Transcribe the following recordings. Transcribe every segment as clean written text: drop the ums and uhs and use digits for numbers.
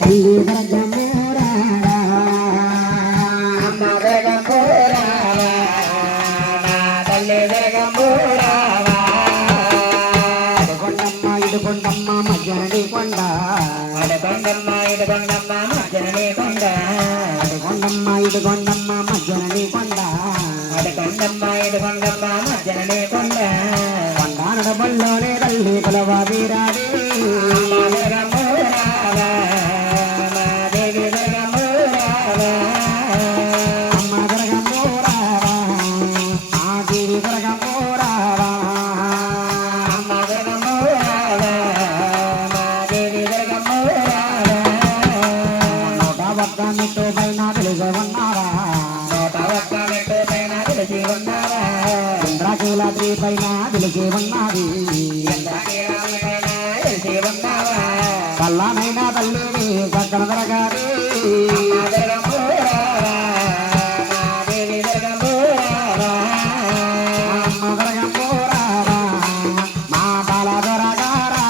తల్లి దుర్గమ్మోరావా అమ్మ దుర్గమ్మోరావా తల్లి దుర్గమ్మోరావా అడుకొండమ్మ ఇడుకొండమ్మ మధ్యనడి కొండ అడుకొండమ్మ ఇడుకొండమ్మ మధ్యనడి కొండ అడుకొండమ్మ ఇడుకొండమ్మ మధ్యనడి కొండ అడుకొండమ్మ ఇడుకొండమ్మ మధ్యనడి కొండ కొండానడ బల్లోనే తల్లి కులవాదిరాడి ఇంద్రాకీలాద్రి పైన తెలిసి ఉన్నది కల్లానైనా తల్లిని సక్కన దొరగారి మా బాల దొరగారా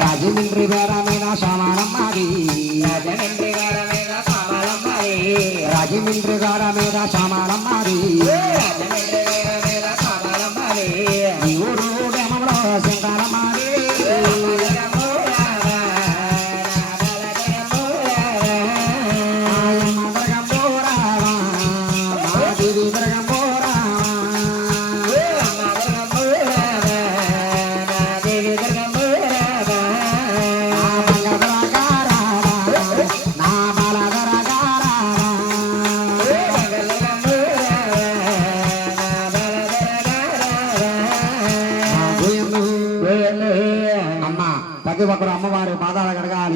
రాజమండ్రి వేరమైన సామానమ్మాది రాజమండ్రి గార మీద సామానమ్మాది ఈ ఊరు గ్రామంలో శంకరమ్మాది ప్రతి ఒక్కరు అమ్మవారి పాదాలు కడగాలి.